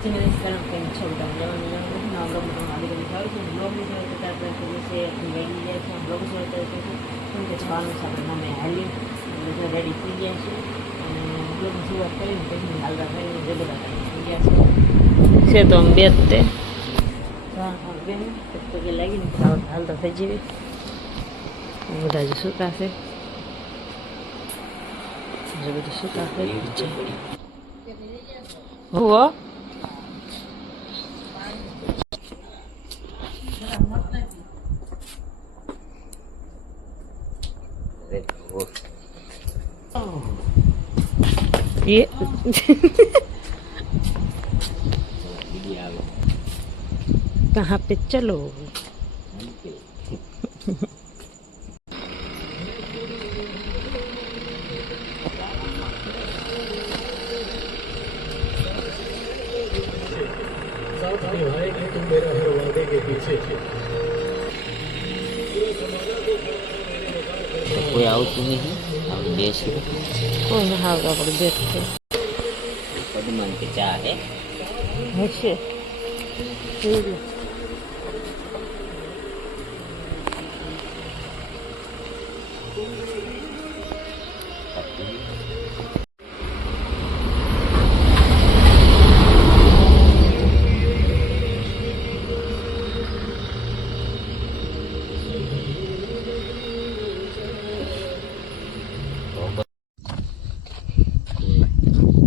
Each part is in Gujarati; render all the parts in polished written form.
sekarang pengen coba jalan-jalan nah belum pernah ada di tahu sih belum bisa kita terus kembali dia sih belum bisa terus untuk jalan sampai mana hari udah ready dia sih belum bisa kali pengen alga kali dia berada dia sih saya tuh bete nah ben pergi lagi nih kalau hal dah saja udah suka sih sudah suka sih oh ये कहाँ पे चलो तुम मेरा हर वादे के पीछे कोई આવતું નહીં આપણે બેસી કોઈ ના આવે આપણે બેઠે પદમાન કે ચા હે હશે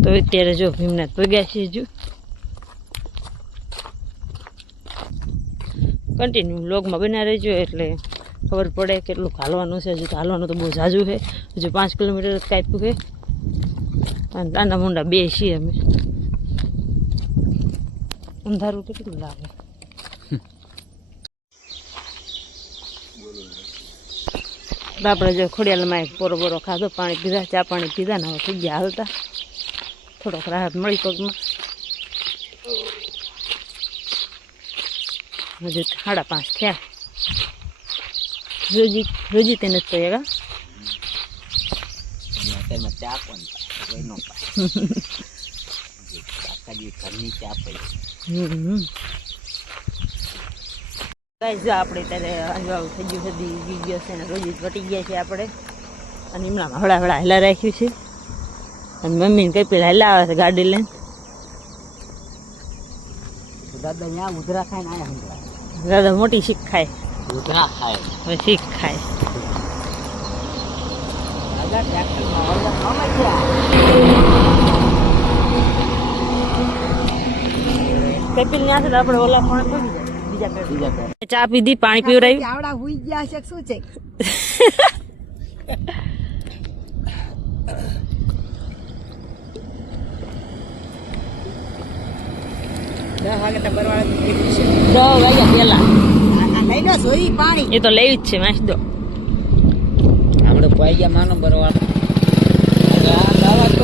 તો અત્યારે જો ભીમનાથ પગ્યા છે જો કન્ટિન્યુ વ્લોગમાં બના રહેજો એટલે ખબર પડે કેટલું હાલવાનું છે હજુ તો હાલવાનું તો બહુ ઝાઝું છે હજુ 5 કિલોમીટર જ કાપ્યું છે અને નાના મોંડા બે છીએ અમે અંધારું કેટલું લાગે આપણે જો ખોડિયાલમાં એક પોરો બોરો ખાધો પાણી પીધા ચા પાણી પીધા ને હવે થઈ ગયા હાલતા થોડોક રાહત મળી પગમાં હજુ 5:30 થયા રોજી તેને જ કહે તેમાં ચા પણ કોઈનો આખા દી ઘરની ચા પડી ગાઈસ જો આપણે ત્યારે અંજવાળું થઈ ગયું છે દી ગયો છે ને રોજી વટી ગયા છે આપણે અને એમણામાં હળા હેલા રાખ્યું છે અને મમ્મીને કઈ પેલા હેલા આવે છે ગાડી લઈને દાદા ત્યાં ઉધરા ખાય ને આયા હંગલા દાદા મોટી શીખ ખાય ઉધરા ખાય હવે શીખ ખાય દાદા ટ્રેક્ટરમાં ઓલા નોમે છે કપિલ ત્યાં છે આપણે ઓલા પણ પડી જાય બીજા ચા પીધી પાણી પીવડાવ્યું આવડા હુઈ ગયા છે શું છે વાગ્યા પેલા લઈ દો જોઈ પાણી એ તો લેવી જ છે માસ દો આપણે પાઈ ગયા માનો બરવાળ દાવા તો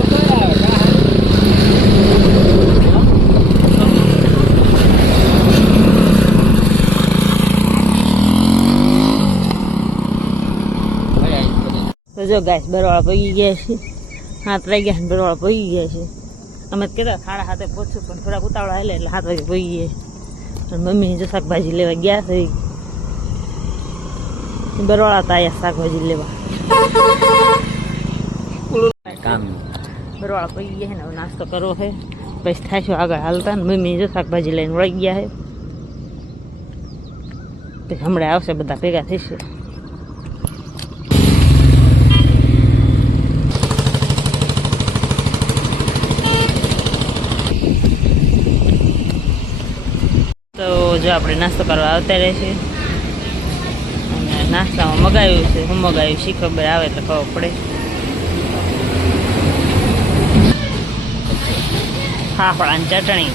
તો જો ગાઈસ બરવાળા પગી ગયા છે 7 વાગ્યા બરવાળા પગી ગયા છે અમે તો કહેતા 7:30 પહોંચું પણ થોડાક ઉતાવળા હાલે એટલે 7 વાગે પગી ગયા અને મમ્મીની જો શાકભાજી લેવા ગયા છે બરવાળા તો આયા શાકભાજી લેવા કામ બરવાળા પગી ગયા છે ને હવે નાસ્તો કરવો છે પછી થાશું આગળ હાલતા ને મમ્મી જો શાકભાજી લઈને વળી ગયા છે પછી હમણાં આવશે બધા ભેગા થશે તો જો આપણે નાસ્તો કરવા આવતા રહે છે અને નાસ્તામાં મગાવ્યું છે હું મગાવ્યું શી ખબર આવે એટલે ખબર પડે ફાફડાની ચટણી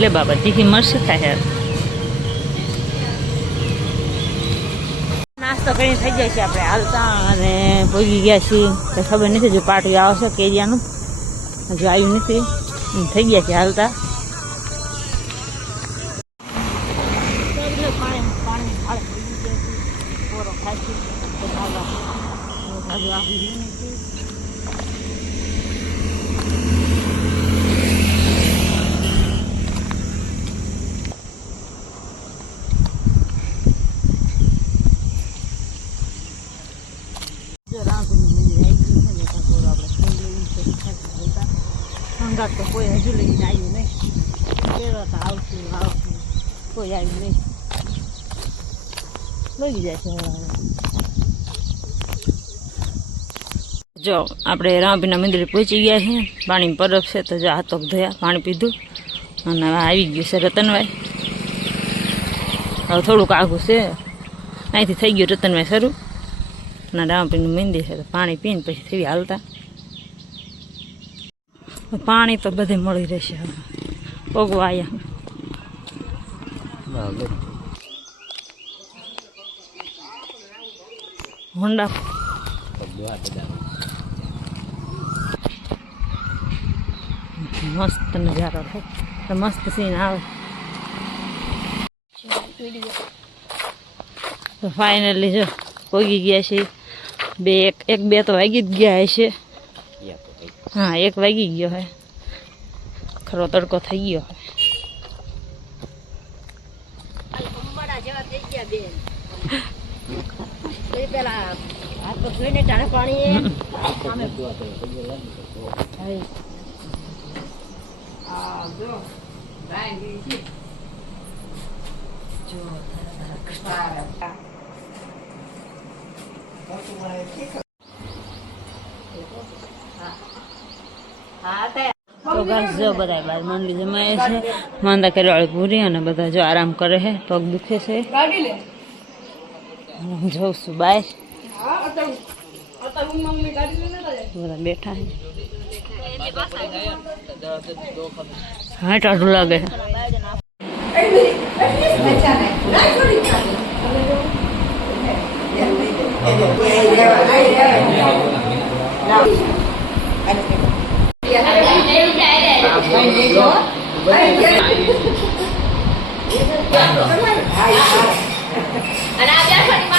લે બાબા તીખી મસ્ત થાય નાસ્તો કરીને થઈ જાય છે આપણે હાલતા અને ભોગી ગયા છીએ ખબર નથી જો પાર્ટી આવશે કેરિયાનું હજુ આવ્યું નથી થઈ ગયા છે હાલતા સંગાત તો કોઈ હજુ લઈને આવ્યું નહીં. કેળો તો આવશું કોઈ આવ્યું નહીં. લઈ જાય છે હવે. જો આપણે રામપીના મંદિરે પહોંચી ગયા છીએ. પાણી પરબ છે તો જો હાથો ધોયા, પાણી પીધું અને હવે આવી ગયું છે રતનભાઈ. હવે થોડુંક આઘું છે, અહીંથી થઈ ગયું રતનભાઈ શરૂ અને રામપીનું મંદિર છે તો પાણી પીને પછી થઈ હાલતા. પાણી તો બધે મળી રહેશે હવે પગવા અહીંયા હોન્ડા મસ્ત નજારો છે તો મસ્ત સીન આવે. તો ફાઇનલી જો પગી ગયા છે. એક બે તો વાગી જ ગયા હશે. હા 1 વાગી ગયો હે. ખરો તડકો થઈ ગયો હે. તો ગાઈસ જો બધા બાર મંડી જમાય છે. માંદા કેળવાળી પૂરી અને બધા જો આરામ કરે છે. પગ દુખે છે. હું જઉં છું બહાર. બધા બેઠા છે. હા ટાઢું લાગે છે. અને આ